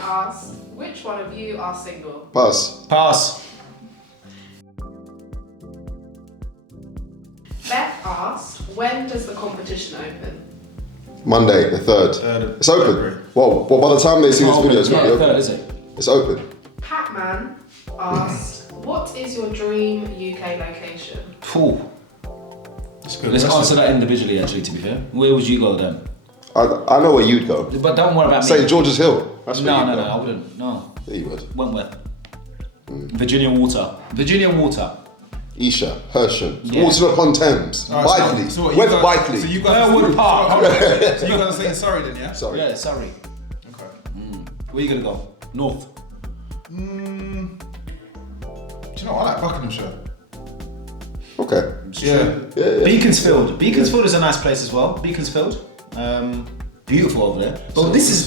asks, which one of you are single? Pass. Pass. Beth asks, when does the competition open? Monday, the 3rd. It's open. Well, by the time they see this video, it's going to be open. Is it? It's open. Patman asks, what is your dream UK location? Phew. That's good. Let's answer that individually, actually, to be fair. Where would you go then? I know where you'd go. But don't worry about me. St. George's Hill. That's where No, you'd go. I wouldn't. No. Yeah, you would. Wentworth. Virginia Water. Virginia Water. Esher, Hersham, Yeah. Walton upon Thames, Bykley, So what, West you Bykley. So you guys Wood Park. So you guys are saying Surrey then, yeah? Sorry. Yeah, Surrey. Okay. Where are you going to go? North. Do you know, I like Buckinghamshire. Okay. Yeah. Beaconsfield. Beaconsfield is a nice place as well. Beaconsfield. Beautiful over there. But this is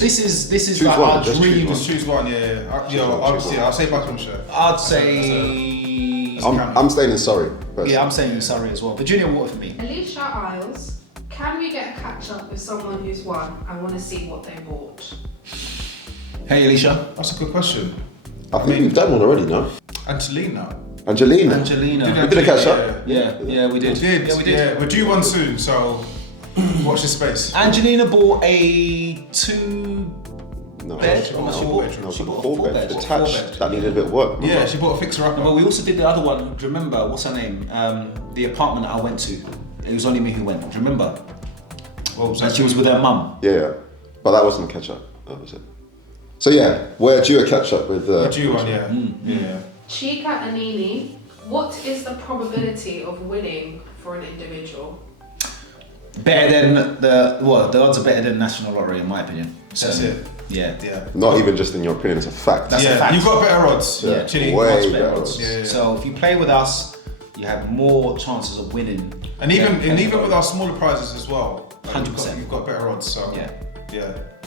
like one, our just dream. Just choose one, I'll say Buckinghamshire. I'd say. I'm staying in Surrey. Personally. Yeah, I'm saying Surrey as well. Virginia Water for me. Alicia Isles, can we get a catch up with someone who's won? I want to see what they bought. Hey, Alicia. That's a good question. I think we've done one already, no? Angelina. Angelina. Angelina. We did a catch up. Yeah, we did. Yeah, we did. Yeah, we're due one soon, so watch this space. Angelina bought a 2 No, bed. no, She bought a four bed. Detached. That needed a bit of work. Yeah, remember? she bought a fixer upper. But we also did the other one. Do you remember? What's her name? The apartment that I went to. It was only me who went. Do you remember? What was And that? she was with her mum. Yeah. But that wasn't a catch up. That was it. So yeah, we're due a catch up with. A due one, yeah. Yeah. Chica Anini, what is the probability of winning for an individual? Better than the odds are better than National Lottery in my opinion. So, That's it. Yeah. Yeah. Not even just in your opinion, it's a fact. That's a Yeah, fact. you've got better odds. Yeah. Chile. Way Much better better odds. odds. Yeah. So if you play with us, you have more chances of winning. And even with our smaller prizes as well. 100%. You've got better odds. So Yeah.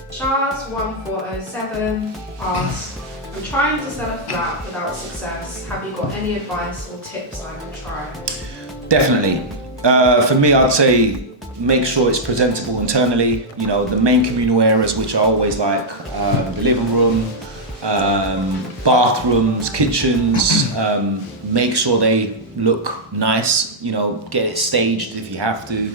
Charles1407 asks, I'm trying to sell a flat without success. Have you got any advice or tips I can try? Definitely. For me, I'd say make sure it's presentable internally. You know, the main communal areas, which are always like the living room, bathrooms, kitchens. Make sure they look nice. You know, get it staged if you have to.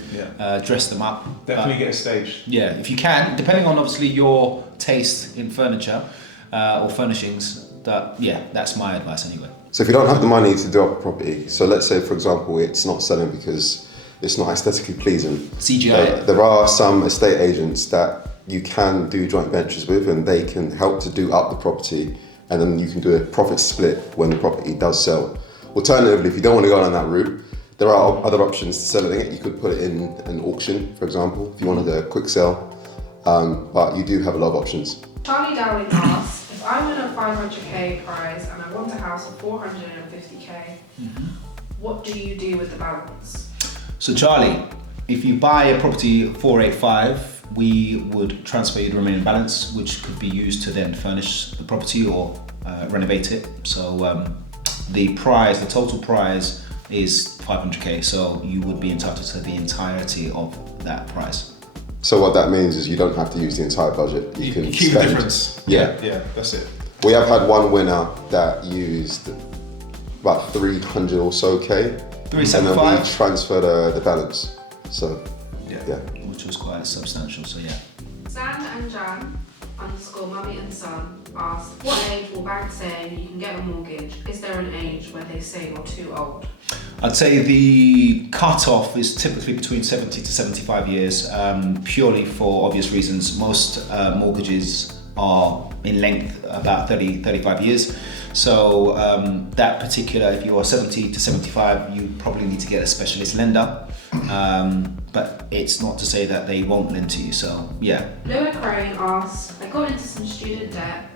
Dress them up. Definitely get it staged. Yeah, if you can, depending on obviously your taste in furniture or furnishings. That's my advice anyway. So if you don't have the money to do up a property, so let's say for example it's not selling because it's not aesthetically pleasing. CGI. There are some estate agents that you can do joint ventures with and they can help to do up the property and then you can do a profit split when the property does sell. Alternatively, if you don't want to go down that route, there are other options to selling it. You could put it in an auction, for example, if you wanted a quick sell, but you do have a lot of options. Charlie Dowling asks, if I win a 500k prize and I want a house of 450k, what do you do with the balance? So Charlie, if you buy a property at 485, we would transfer you the remaining balance, which could be used to then furnish the property or renovate it. So the total prize is 500k, so you would be entitled to the entirety of that prize. So what that means is you don't have to use the entire budget. You can keep spend. the difference. Yeah. Yeah, that's it. We have had one winner that used about 300 or so K. 375. And then we transferred the balance. So, yeah. Which was quite substantial, so yeah. Sand and Jan _mummy and son asked, what age will banks say you can get a mortgage? Is there an age where they say you're too old? I'd say the cut-off is typically between 70 to 75 years, purely for obvious reasons. Most mortgages are in length about 35 years. So that particular, if you are 70 to 75, you probably need to get a specialist lender. But it's not to say that they won't lend to you, so yeah. Loa Crane asks, I got into some student debt.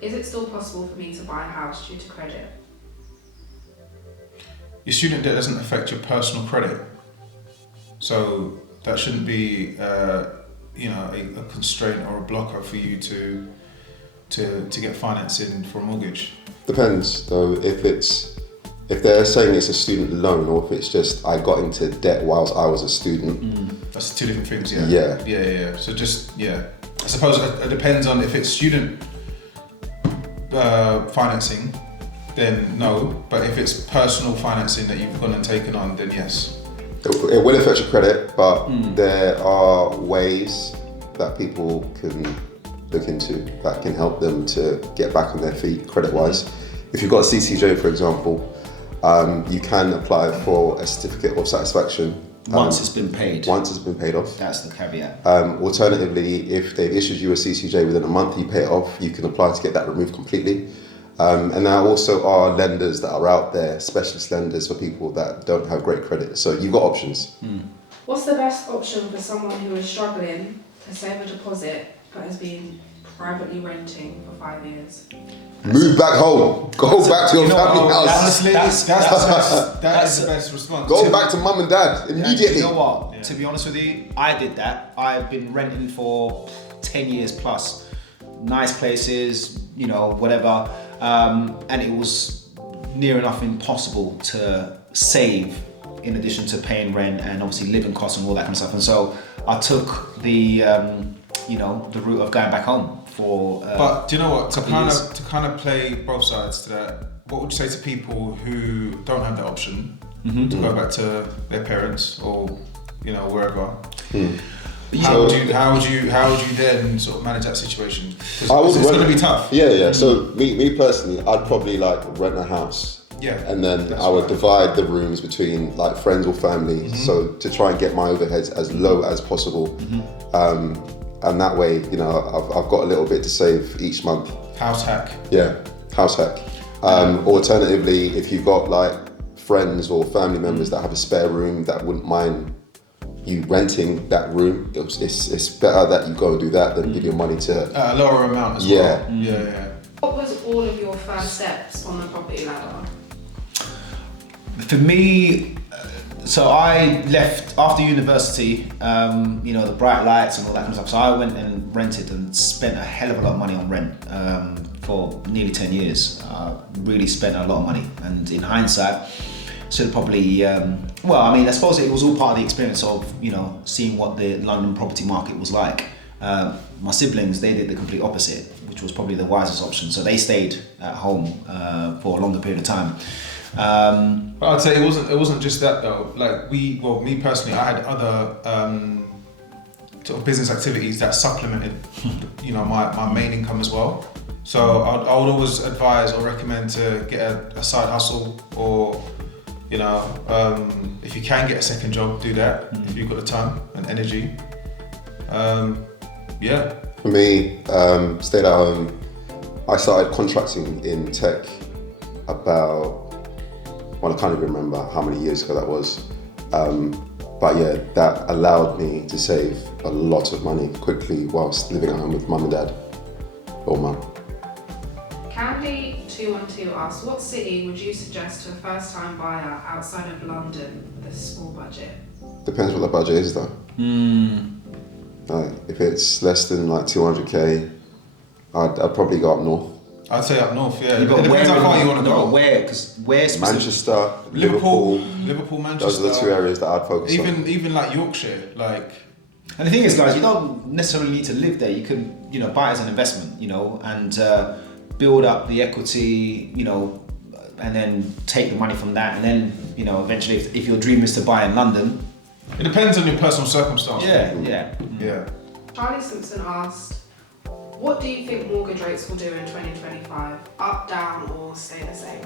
Is it still possible for me to buy a house due to credit? Your student debt doesn't affect your personal credit. So that shouldn't be a constraint or a blocker for you to get financing for a mortgage. Depends though, if they're saying it's a student loan or if it's just I got into debt whilst I was a student. That's two different things, yeah. Yeah. So I suppose it depends on if it's student financing, then no. But if it's personal financing that you've gone and taken on, then yes. It will affect your credit, but there are ways that people can look into that can help them to get back on their feet credit-wise. If you've got a CCJ, for example, you can apply for a certificate of satisfaction. Once it's been paid. Once it's been paid off. That's the caveat. Alternatively, if they've issued you a CCJ within a month, you pay it off, you can apply to get that removed completely. And there also are lenders that are out there, specialist lenders for people that don't have great credit. So you've got options. What's the best option for someone who is struggling to save a deposit but has been privately renting for 5 years? Move back home. Go back to your family house. Honestly, that's the best response. Go back to mum and dad immediately. You know what? Yeah. To be honest with you, I did that. I've been renting for 10 years plus. Nice places, you know, whatever. And it was near enough impossible to save in addition to paying rent and obviously living costs and all that kind of stuff. And so I took the, the route of going back home for. But do you know what? To kind of play both sides to that, what would you say to people who don't have that option to go back to their parents or wherever? How would you then sort of manage that situation? Because it's going to be tough. Yeah. So me personally, I'd probably rent a house. Yeah. And then I would divide the rooms between friends or family, so to try and get my overheads as low as possible. And that way, I've got a little bit to save each month. House hack. Yeah, house hack. Alternatively, if you've got friends or family members that have a spare room that wouldn't mind you renting that room, it's better that you go and do that than give your money to a lower amount as well. Yeah. What was all of your first steps on the property ladder? For me, so I left after university, the bright lights and all that kind of stuff. So I went and rented and spent a hell of a lot of money on rent for nearly 10 years. Really spent a lot of money. And in hindsight, should have probably, I suppose it was all part of the experience of, seeing what the London property market was like. My siblings, they did the complete opposite, which was probably the wisest option. So they stayed at home for a longer period of time. But I'd say it wasn't just that though. Me personally, I had other sort of business activities that supplemented, my main income as well. So I would always advise or recommend to get a side hustle, or if you can get a second job, do that if you've got the time and energy. For me, stayed at home. I started contracting in tech about, I can't even remember how many years ago that was. But yeah, that allowed me to save a lot of money quickly whilst living at home with mum and dad, or mum. Candy212 asks, what city would you suggest to a first-time buyer outside of London with a small budget? Depends what the budget is though. If it's less than 200k, I'd probably go up north. I'd say up north, yeah. It depends how far you want to go. Because where Manchester, Liverpool, Manchester. Those are the two areas that I'd focus on. Even Yorkshire, And the thing is, guys, you don't necessarily need to live there. You can, buy it as an investment, and build up the equity, and then take the money from that, and then, eventually, if your dream is to buy in London. It depends on your personal circumstance. Yeah. Charlie Simpson asked, what do you think mortgage rates will do in 2025? Up, down, or stay the same?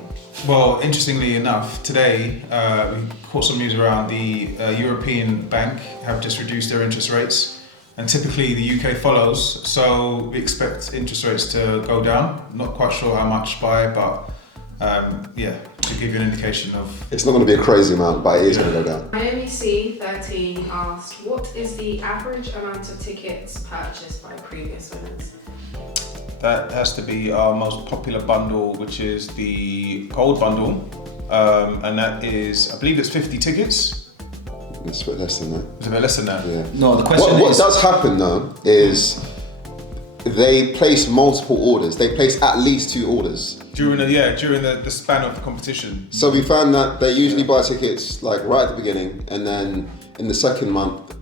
Well, interestingly enough, today we caught some news around the European Bank have just reduced their interest rates, and typically the UK follows. So we expect interest rates to go down. Not quite sure how much by, but to give you an indication of. It's not going to be a crazy amount, but it is going to go down. Naomi C13 asked, what is the average amount of tickets purchased by previous winners? That has to be our most popular bundle, which is the gold bundle, and that is, I believe it's 50 tickets. It's a bit less than that. It's a bit less than that. Yeah. No, the question what does happen though is they place multiple orders. They place at least 2 orders during the span of the competition. So we found that they usually buy tickets right at the beginning, and then in the second month,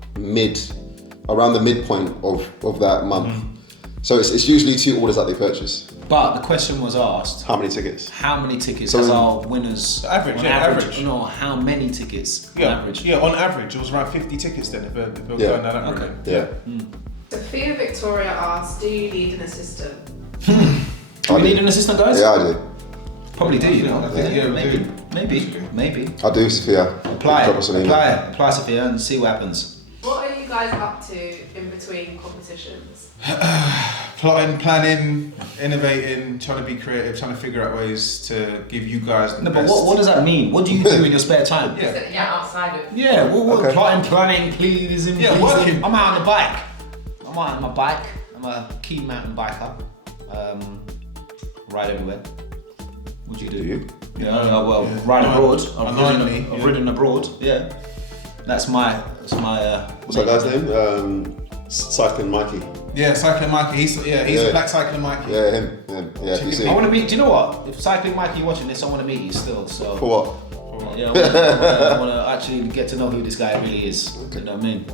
around the midpoint of that month, So it's usually 2 orders that they purchase. But the question was asked: How many tickets? how many tickets So as our winners? Average, on yeah, average. average. No, how many tickets on average? Yeah, on average, it was around 50 tickets then, if we're Yeah. going down that route. Okay. Yeah. Sophia Victoria asks, do you need an assistant? Do we need an assistant, guys? Yeah, I do. Probably do, you know. I think, yeah, we maybe, do. maybe. I do, Sophia. Apply, Drop us an email. apply, Sophia, and see what happens. What are you guys up to in between competitions? Plotting, planning, innovating, trying to be creative, trying to figure out ways to give you guys the No, but best. what does that mean? What do you do in your spare time? Yeah. Outside of. Yeah, what Okay. planning, pleasing, Yeah, pleasing. working. I'm out on the bike. I'm out on my bike. I'm a keen mountain biker. Ride everywhere. What do you do? Do you? Yeah, well, Yeah. ride abroad. Anonymously, I've yeah. ridden abroad. Yeah, that's my. What's that guy's name? Cycling Mikey. Yeah, Cycling Mikey. He's Yeah. a black Cycling Mikey. Yeah, him. Yeah, you see. I want to meet. Do you know what? If Cycling Mikey watching this, I want to meet you still. So. For what? Yeah, I want to actually get to know who this guy really is. You know what I mean?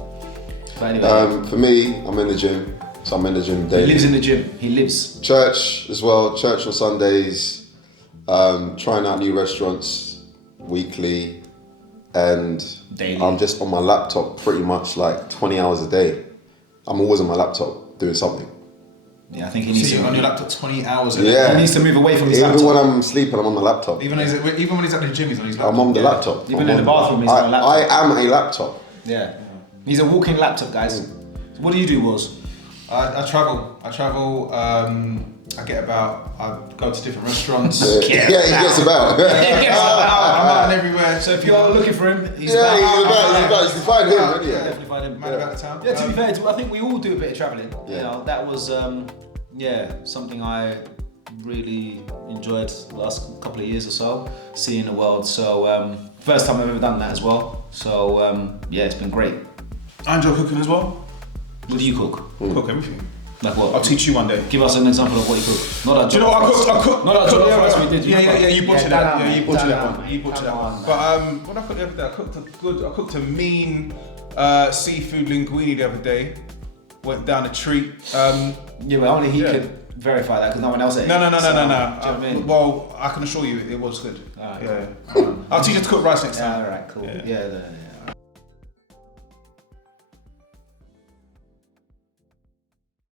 But anyway, For me, I'm in the gym. So I'm in the gym he daily. lives in the gym. He lives. Church as well. Church on Sundays. Trying out new restaurants weekly. And Daily. I'm just on my laptop pretty much like 20 hours a day. I'm always on my laptop doing something. Yeah, I think he needs So to. you're on your laptop 20 hours a day. Yeah. He needs to move away from his Even laptop. when I'm sleeping, I'm on the laptop. Even when he's at the gym, he's on his laptop. I'm on the laptop. Even I'm in the on- bathroom, he's on a laptop. I am a laptop. Yeah. He's a walking laptop, guys. What do you do, Woz? I travel. I get about. I go to different restaurants. Yeah, he gets about. I'm out and everywhere. So if you're looking for him, he's Yeah, back. he's about. You can find him. Yeah. Yeah. Definitely find him. Man about the town. Yeah, to be fair, I think we all do a bit of travelling. You Yeah. know, that was something I really enjoyed the last couple of years or so, seeing the world. So first time I've ever done that as well. So yeah, it's been great. I enjoy cooking as well. What do you cook? Cook everything. Like what? I'll teach you one day. Give us an example of what you cook. Not that. Do you know what I cooked? Not that jollof rice we did. Yeah, you butchered that. Yeah, you butchered that Come one. You butchered that on, one. man. But when I cooked the other day, I cooked a mean seafood linguine the other day. Went down a treat. Yeah, but only he could verify that because no one else ate. No. Do you know what I mean? Well, I can assure you it was good. Alright, Yeah. I'll teach you to cook rice next time. Yeah, alright, cool. Yeah. Yeah.